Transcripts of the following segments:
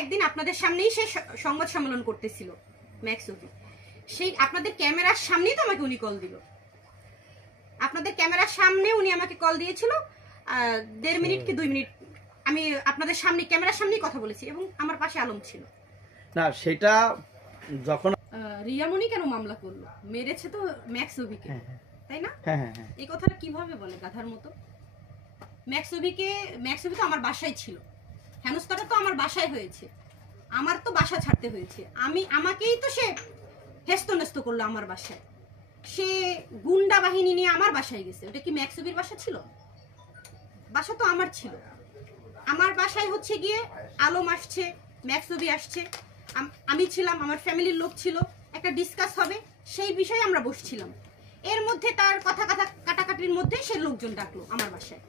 একদিন আপনাদের সামনেই সে সংবাদ সম্মেলন করতেছিল ম্যাক্স অভি, সেই আপনাদের ক্যামেরার সামনেই তো আমাকে উনি কল দিল। আপনাদের ক্যামেরার সামনে উনি আমাকে কল দিয়েছিল, 1.5 মিনিট কি 2 মিনিট আমি আপনাদের সামনে ক্যামেরার সামনেই কথা বলেছি এবং আমার পাশে আলম ছিল। না সেটা যখন রিয়ামণি কেন মামলা করলো, মেরেছে তো ম্যাক্স অভিকে, তাই না? হ্যাঁ হ্যাঁ হ্যাঁ, এই কথাটা কিভাবে বলে গাধার মতো? ম্যাক্স অভি তো আমার বাসায় ছিল, হেনস্থাটা তো আমার বাসায় হয়েছে, আমার তো বাসা ছাড়তে হয়েছে, আমাকেই তো সে হেস্তনেস্ত করলো আমার বাসায়, সে গুন্ডা বাহিনী নিয়ে আমার বাসায় গেছে। ওটা কি ম্যাক্স অভির বাসা ছিল? বাসা তো আমার ছিল। আমার বাসায় হচ্ছে গিয়ে আলম আসছে, ম্যাক্স অভি আসছে, আমি ছিলাম, আমার ফ্যামিলির লোক ছিল, একটা ডিসকাস হবে সেই বিষয়ে আমরা বসছিলাম। এর মধ্যে তার কথা কাটাকাটির মধ্যে সে লোকজন ডাকলো আমার বাসায়,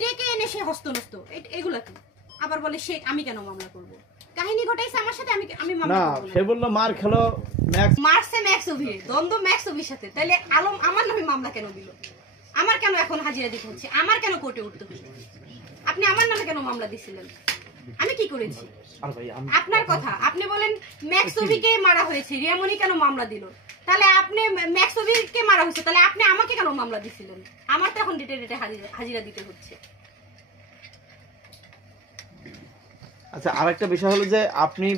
ডেকে এনে সে হস্তনস্ত। এগুলা কি? আবার বলে সে আমি কেন মামলা করব? কাহিনী ঘটাইছে আমার সাথে, আমি মামলা করব না। সে বললো মার খেলো ম্যাক্স, মারছে ম্যাক্স অভি, দ্বন্দ্ব ম্যাক্স অভির সাথে। তাহলে আলম আমার নামে মামলা কেন দিল? আমার কেন এখন হাজিরা দিতে হচ্ছে? আমার কেন কোর্টে উঠতে হচ্ছে? আপনি আমার নামে কেন মামলা দিছিলেন? আমি কি করেছি? আপনার কথা, আপনি বলেন ম্যাক্স অভিকে মারা হয়েছে, রিয়ামণি কেন মামলা দিল? তাহলে আপনি ম্যাক্স অভিকে মারা হয়েছে, তাহলে আপনি আমাকে কেন মামলা দিছিলেন? আমার তো এখন ডেটে হাজিরা দিতে হচ্ছে। আচ্ছা, আরেকটা বিষয় হলো যে আপনি